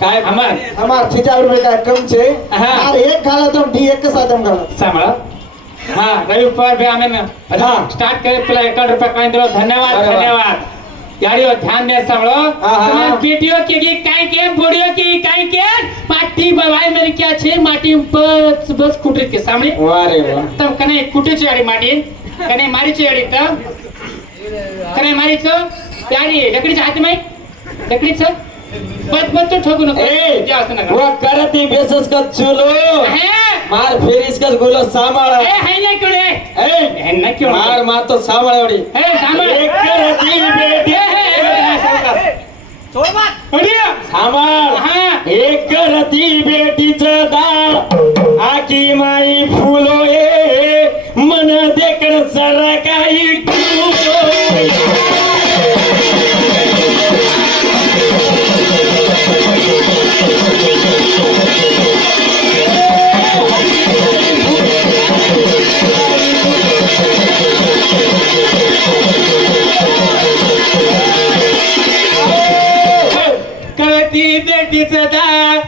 काय हमार 6000 का कम छे और एक खाला तो डी एक के साथ हम खाला सांभाळा हाँ रवि पवार भी आने में हाँ स्टार्ट करे पहला 1 रुपया कमाई दिलो धन्यवाद धन्यवाद यारियो ध्यान दे सांभळो तुम्हारी बेटियों की काय के बुढ़ियों की काय के माटी बवाई मेरी क्या छे माटी बस बस कुटे के सामने वाह रे वाह तब कने कुटे ची यारी माटी कने मारी ची यारी तब कने मारी चो यारी लकड़ीच्या हाती माई लकड़ीचं बच तो ठोकू नको ए वो करती बेसस का चुलो मार फेरिस का गुलो सांभाळ ए है ना क्यों ए ना क्यों मार तो सांभाळ एवढी ए सांभाळ एक करती बेटी सोड मार अडिया सांभाळ हां एक करती बेटीचं दाळ आकी माई फुलोए मन देखण सरकाई करती बेटीचं दाळ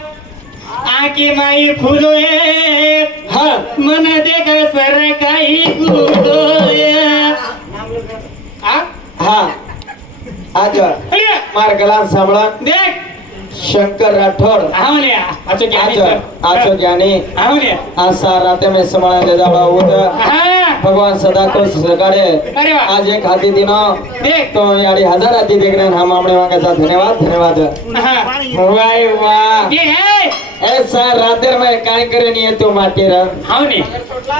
आकी माई फुलोए हां मन देख सर काही गुडोय आ हां आज अडिया मार गला सांभाळ देख शंकर राठौड़ आवल्या अच्छा ज्ञानी आचो ज्ञानी आवल्या आशा राते में समाना दे जावा उद हां भगवान सदा को सगाड़े अरे वाह आज एक हाथी दिनो देख तो यारी 1000 हाथी देख रहे हैं हम हमने वहां का धन्यवाद धन्यवाद हां वाह वाह ये है ऐसा रातेर में काय करे नहीं है तू माटी रा आवने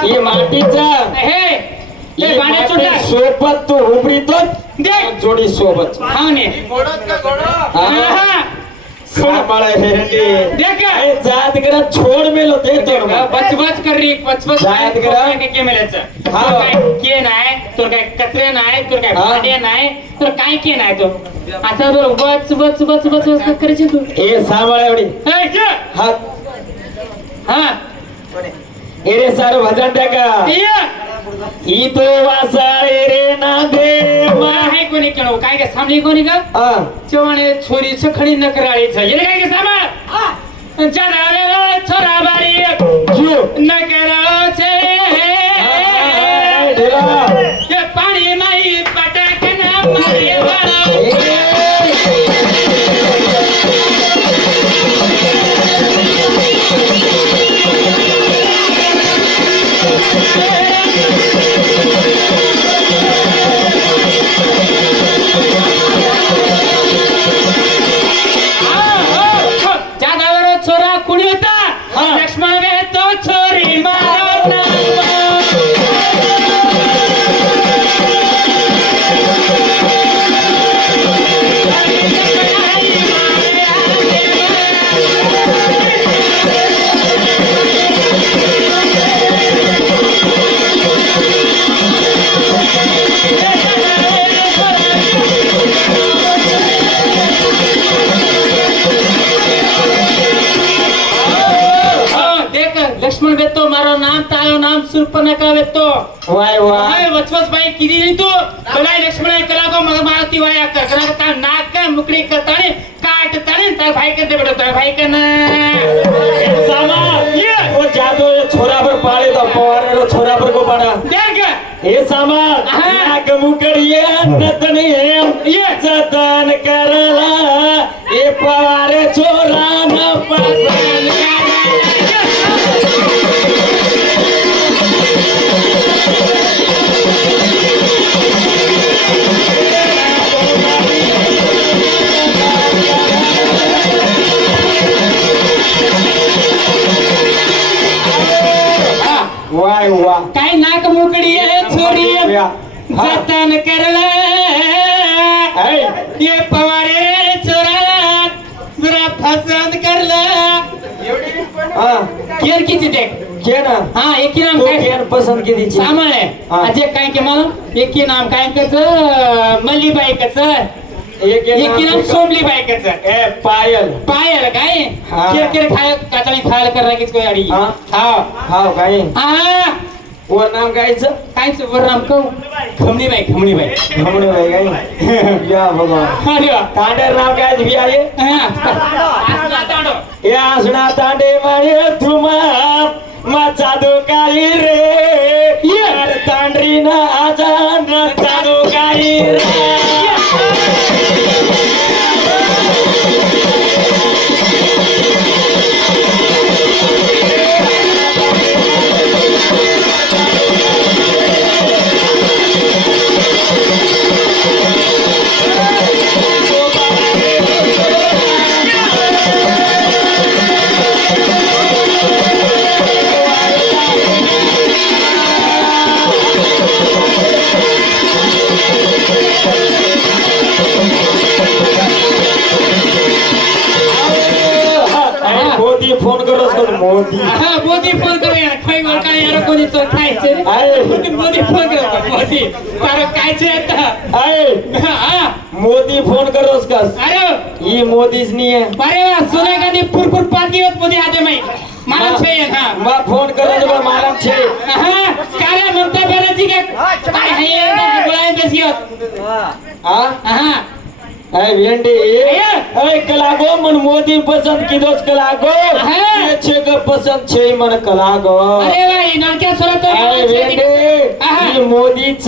ये माटीचा हे ये पाण्या छोटा सोबत तू उबरी तो देख जोडी सोबत आवने हां सांभाळ हेरंडी देख ए जात करा छोड़ मेलो दे तो बच बच कर रही बच बच जात करा के मेल्याचं हां काय के नाही तुला काय कचरे नाही तुला काय भांडे नाही तुला काय के नाही तो आता बरं बच बच बच बच बच करायची तू ए सांभाळ एवढी ए जे हात हां एरे सार भजन द्या का ये ई तो वासाळे रे ना दे आहे कोणी केलो काय काय सामने कोणी का हां चव्हाणे छोरी सखडी नकराळीच ये काय के सामा जनाले छोरा बारी जो नकराळ छे ढेला ये पाणी माई पटक ना मारे वाला छोरा कुणी होता लक्ष्मण वे तो छोरी मारो लक्ष्मण वेतो मारो नाम तायो नाम सुर्पनखा वेतो वाय वाय हाय वचवच बाई किदी नाही तू बलाय लक्ष्मण कला को मग मारती वाया करा ता नाक का मुकड़ी करताने काट ताने ता भाई के दे बेटा ता भाई के ना सामा ये वो जादू ये छोरा पर पाले तो पवारे रो छोरा पर को पाड़ा देख ए सामा नाक मुकड़िए नतने ये जतन करला ए पवारे छोरा न पसंद वाय वाह काय नाक मुकड़ी है छोरी जतन करला ये पवारे छोरा जरा पसंद करला हां केर किती देख के ना हां एक ही नाम तो काय केर पसंद की दी सामान आहे अजय काय के मालूम एक ही नाम काय कच मल्लीबाई कच एक ही नाम सोमली बाई कच ए पायल पायल काय हाँ। केर केर खाय काचणी खायला कर राखीच कोई अडी हाँ। हां हां काय हां वो नाम कायचं काय वरनाम को खमणी बाई हमने भाई काय या भगवान अरे वा तांडर नाम काय भी आये हां या असणा तांडे माळे धुमा माझा दोकारी रे यार तांडरी ना आजान तादोकारी रे मोदी फोन करोस का मोदी हा मोदी फोन करू यार खै वर काय यार कोणी तो खायचे आहे. मोदी फोन करू मोदी तार कायचे आता आहे हा मोदी फोन करोस का अरे ही मोदीच नाही आहे अरे वा सोनिया गांधी पुरपुर पाती होत मोदी आते मै मला छे हा मा फोन करोस का मालम छे हा काय ममता बॅनर्जी के काय है बोलाय बेस घेत हा हा अय भेंडी अय कलागो मन मोदी पसंद कीधोस कलागो ये छे का पसंद छे मन कलागो अरे भाई नाक्या सोला तो अय भेंडी ही मोदीच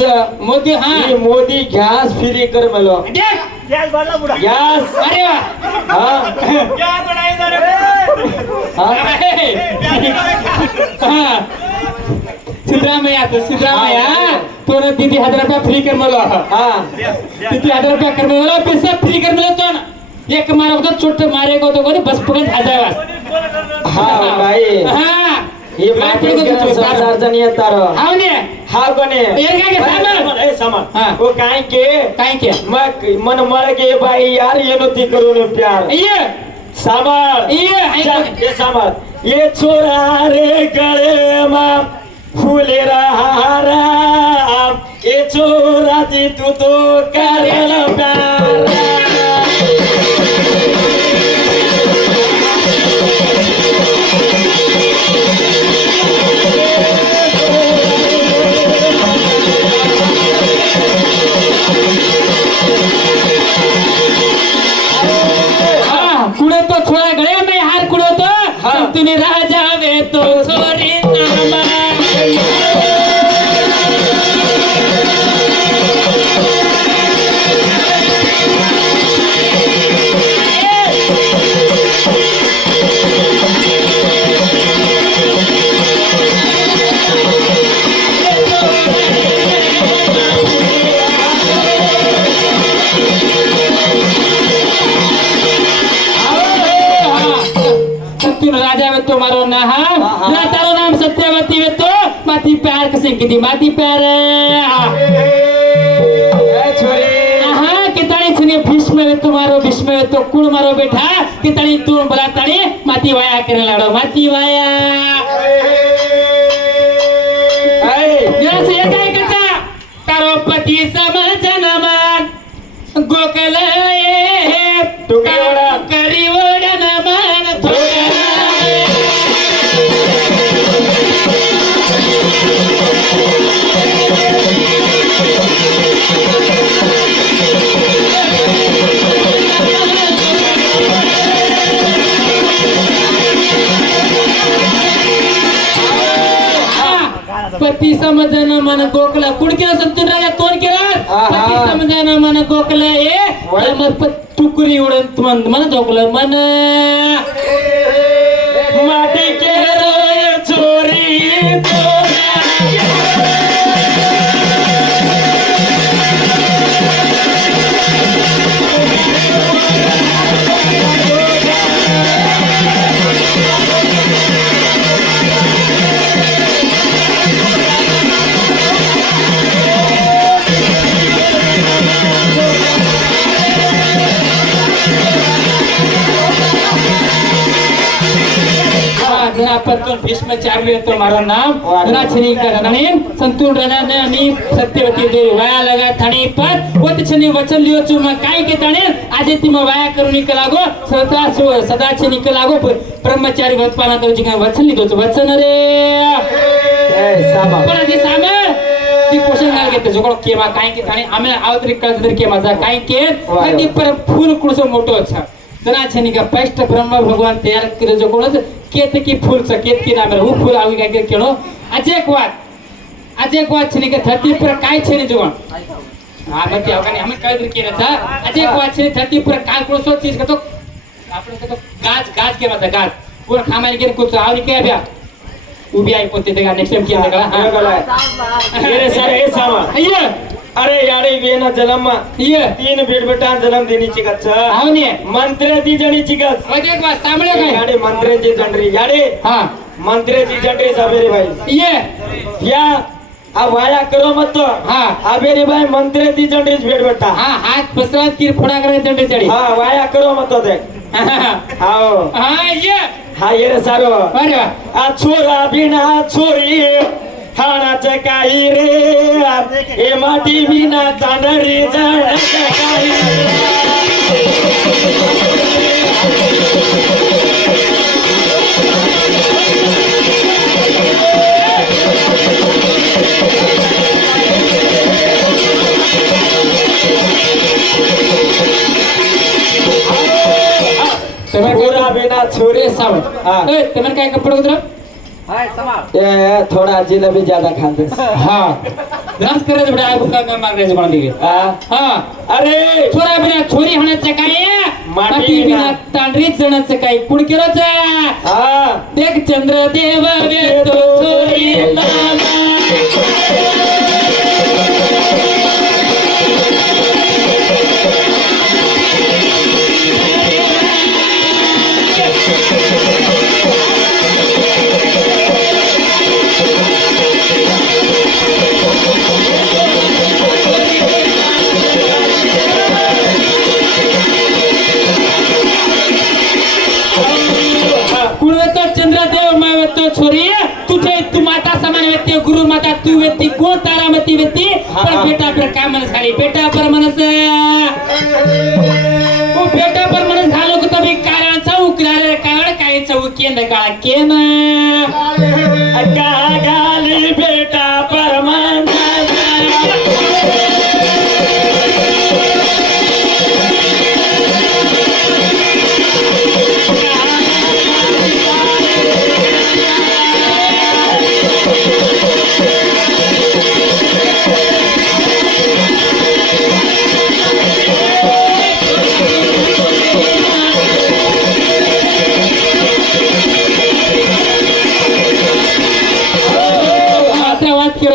मोदी हा ही मोदी गॅस फ्री कर मलो देख गॅस भरला बुडा गॅस अरे वा हा गॅस नाही जरा हा सिद्धरामैया तो सिद्धरामैया तो ना दीदी 1000 रुपया फ्री कर मला हा दीदी 1000 रुपया कर मला पैसा फ्री कर मला तो ना एक मारा होता छोटे मारे को तो कोणी बस पकड हजार हा भाई हा ये बाकी के संसार जन येतार हाव ने हा कोने ये काय के सामान ए सामान हा. वो काय के काय के मन मर गे बाई यार ये नती करून प्यार ये सामान ये सामान ये छोरा रे गळे मा फुले रहारा ये छोरा ती तू तो करेल प्यार कुड़े तो छोड़ा गले में हार कुड़ो तो तूने राजा वे तो छोरी नामा राजा वे तो मारो ना ना तारो नाम सत्यवती वे तो माती प्यार कसे किती माती प्यार हाँ कितानी छने भीष्म वे तो मारो भीष्म वे तो कुल मारो बेटा कितानी तू बला तानी माती वाया करने लाड़ो माती वाया जैसे ये काय कचा तारो पति समझन मान गोकल करी ओडन मान पती समजन मन गोकला कुडकीला समजून राजा तोंड केलं पती समजन मन गोकला ये मग टुकरी उडत मन गोकला मन माटी के रोय चोरी पत्तून भीष्म चारले तो मारो नाम धना छनी करणे संतून राजाने आणि सत्यवती देवी वाया लगा थाणी पर वत छनी वचन लियो छु म काय के ताणे आजे तिम वाया करून निकलागो सदा छे निकलागो ब्रह्मचारी वतपाना तो जी वचन लिदो छु वचन रे ए सामा पण आधी सामे ती पोषण घाल घेते जोगळ केमा काय के थाणी आमे आवतरी कळतरी के माझा काय के ती पर फूल कुळसो मोठो छ जना छे निका फर्स्ट ब्रह्म भगवान तैयार करे जो कोन केतकी फूल छ केतकी नाम उ फूल आवी का केनो अजय क्वात छे निका धरती पर काय छे नि जोगण हां बत्ती आवकाने हम काय दर केरा था अजय क्वात छे धरती पर काय कोसो चीज का तो आपण तो गाज के मत गाज पूरा खामानी के कुछ आवी के ब्या उभी आई पोते देगा नेक्स्ट टाइम किया देगा हां ये सारे हे सामा ये अरे याडे वेना जन्म ये 3 बेटा जन्म देनीची कच्छ आवने मंत्र दी जणीची कच्छ अजय क्वात सांभळे काय याडे मंत्रेची जंडरी याडे हां मंत्रेची जंडरी साबेरे भाई ये या आ वाया करो मत तो हां आबेरे भाई मंत्रे दी जंडरीच भेट बेटा हां हाथ पसरा तीर फोड़ा करे जंडे चढ़ी हां वाया करो मत तो दे हां हां ये हां ये रे सारो अरे वाह आ छोरा बिना छोरी हाणाच काही रे ए माटी बिना चांदरी जाण्याच काही छोरा बिना छोरी साव हाँ। ए तमन काय कपड़ उधर ये थोड़ा जिलेबी ज्यादा खाते हां डांस करे बड़ा आगु का मार रे जबान दिए हां अरे छोरा बिना छोरी हणाचे काय माटी बिना तांडरी जणाचे काय कुण केलोच हां देख चंद्रदेव वे तो छोरी नामा चंद्रदेव मावतो छोरी तुझे तू माता समान व्यक्ती गुरु माता तू व्यक्ती कोण तारामती व्यक्ती पण बेटा पर काय मनस झाली बेटा पर मनस ओ बेटा पर मनस झालो की तभी कारण चौकरारे कारण काय चौकेंद काळ केन का गाली बेटा पर मन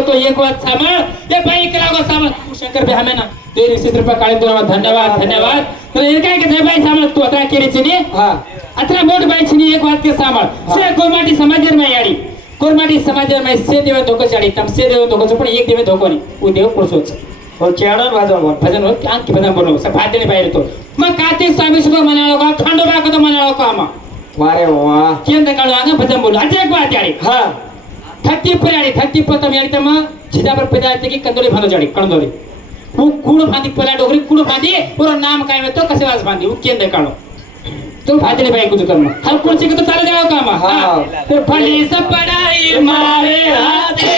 तो एक बात सामा ये भाई कलागो सामा शंकर बे हमें ना 23 रुपये काळी दोन धन्यवाद तो ये काय के भाई सामा तू आता केरी छनी हां अतरा मोट भाई छनी एक बात के सामा से गोमाटी समाज में याडी गोमाटी समाज में से देव धोको चाडी तम से देव धोको पण एक देव धोको नहीं वो देव पुरुषोच हो चेडन भाजो बोल भजन हो क्या की भजन बोलो सब भाते नहीं बाहेर तो मग कार्तिक स्वामी सुद्धा म्हणालो का खंडोबा का तो म्हणालो का मा वारे वाह केंद्र काढू आगा भजन बोलो अजय एक बात याडी हां थट्टी पतम याडी तम छिदा पर पैदा आते की कंदोरी भानो जाडी कंदोरी वो कुड़ भांदी पला डोगरी कुड़ भांदी और नाम काय में तो कसे वास भांदी वो केंद्र काढो तो भाजले बाई कुछ करना हर कोण से तो चाले जाओ काम हां तो भली सब पढ़ाई मारे हाथे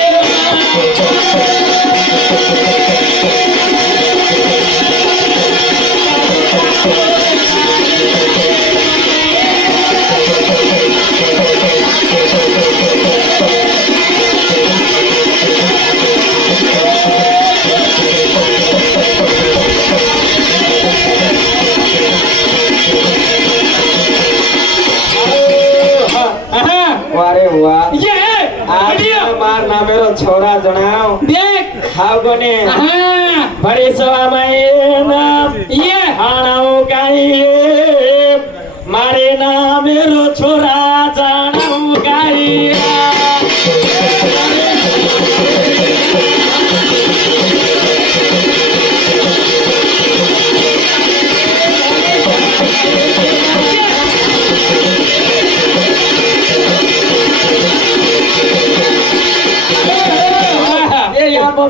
वारे वाह ये आज मार ना मेरो छोरा जणाव देख हाव गने हां बड़ी सभा में नाम ये हाणाओ गाई मारे ना मेरो छोरा जणाव गाई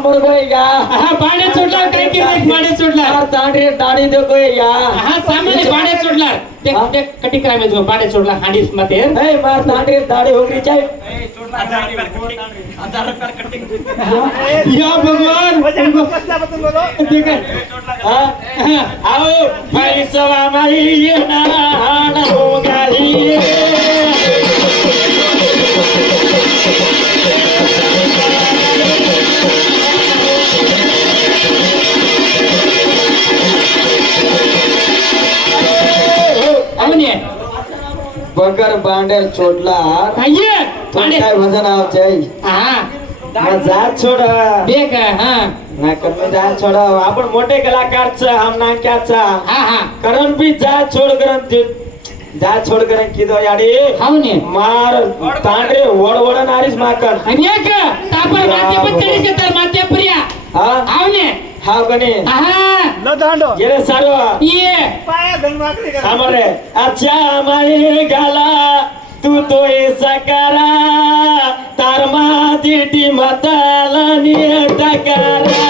मरगोय या हा बाडे चोडला काय केलं बाडे चोडला यार तांडरे दाढी देखोय या हा सामान्य बाडे चोडला ते कटी काय म्हणजे बाडे चोडला हांडीस मध्ये ए मार तांडरे दाढी होगरी चाय या भगवान ते काय आओ भाई सवा माई ये ना हाना हो गाली आवने बगर बांडेल चोटला आये तो बाडे काय भजन आवचै हा मग जात छोड देख हा ना कमी जात छोड आपण मोठे कलाकारचा हम नाक्याचा हा हा करण बी जात छोड करन ते जात छोड करन किदो याडी आवने मार तांडरे वड नारीस माकन आणि एक तापर माते पत्तरी के तर माते प्रिया हा आवने हाव गणे हा न दांडो गेले सारो ये पाया धनवाकरी करा सामर रे अच्छा माई गाला तू तो ऐसा करा तार मादी मताला नीट करा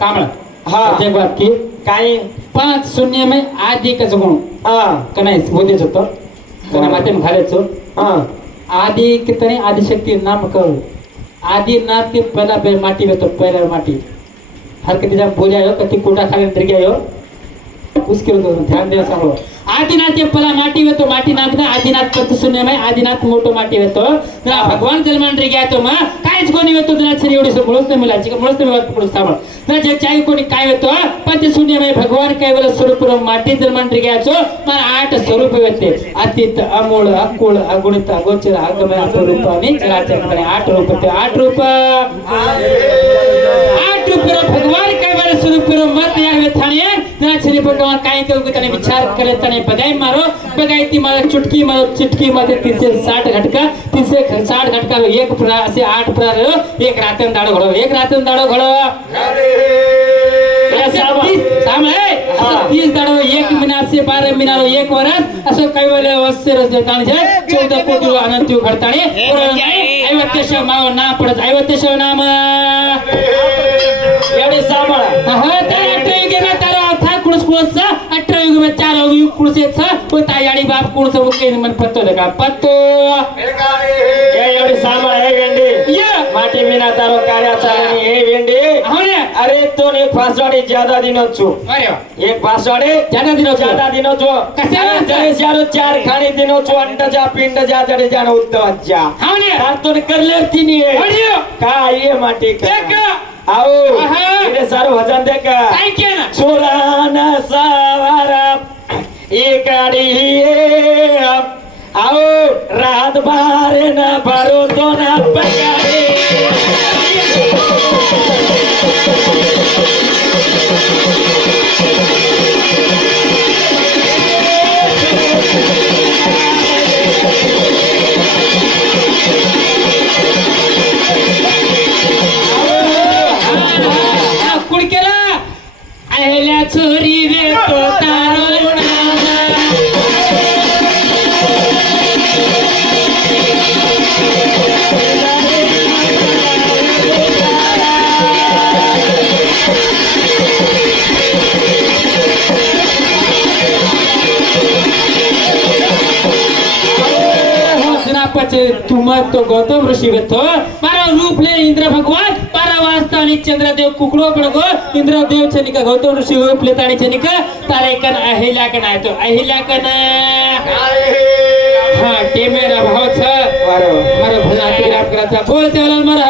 कामळ हा एक बात की काही 5-0 में आदि का गुण हा कनाय बोलते होतो कना माध्यम घालायचो हा आदि कितने आदिशक्ति नाम कहो आदि नाथ के पहला पे माटी में तो पहला माटी हर किती जब बोले आयो कति कोटा खाने डर गया हो उसके ऊपर ध्यान देना सांभो आदिनाथ के पहला माटी में तो माटी नाम था आदिनाथ पत शून्य में आदिनाथ मोटो माटी में तो ना भगवान जन्मान रे गया तो म कायच कोणी होतो ना छरी एवढी मुळच नाही मिळायची मुळच नाही वाट पुढे सांभाळ ना जे चाई कोणी काय होतो पंच शून्य में भगवान कैवल स्वरूप माटी जन्मान रे गया तो मला 8 स्वरूप होते अतीत अमूळ अकुळ अगुणित अगोचर आगमय स्वरूप आणि चराचर 8 रूप ते 8 रूप 8 रूप भगवान कैवल स्वरूप मत या थाने ना छरी भगवान काय करू तने विचार करे तने बगाई मारो बगाई ती मारो चुटकी मारो चिटकी मध्ये 360 घटका 360 घटका एक पुरा असे 8 पुरा एक रातन दाडो घडो एक रातन दाडो घडो साम है 30 दाडो एक महीना से 12 महीना रो एक वर्ष असो कैवल्य वस्त्र रजताण छे 14 कोटी रो अनंत घडताणे 50 माव ना पडत 50 नाम एवढे सांभाळा हा त्या युगे में तारो था कुळस कुळस 18 युगे में 4 युगे कुळस छ तायाडी बाप कुळस उके मन पत्तो लगा पत्तो एवढे सांभाळा हे वेंडी ये माटी विना तारो कार्य चालनी हे वेंडी होने अरे तो ने पासवाडी ज्यादा दिनो छु अरे वाह एक पासवाडी ज्यादा दिनो छु कशाला? जरे चारो 4 खाणी दिनो छु अंडजा पिंडजा जडे जाण उद्धवजा होने तो करले तिनी अडियो काय ये माटी देख आओ आहा. इथे सारो भजन देख काय केलं छोराना सावारा एक गाडी आओ रात बारे ना भरो तो ना पगारे कुडकेला आयल्या चोरी वेतो तारो तुम तो गौतम ऋषि वेतो मारो रूप ले इंद्र भगवान पारा वास्तानी चंद्रदेव कुकड़ो पड़गो इंद्रदेव छनिका गौतम ऋषि रूप ले तानी छनिका तारे कन अहिल्या कन आय तो अहिल्या कन हां टेमेरा भाव छ मारो भजना तिराप कराचा बोल चलन मर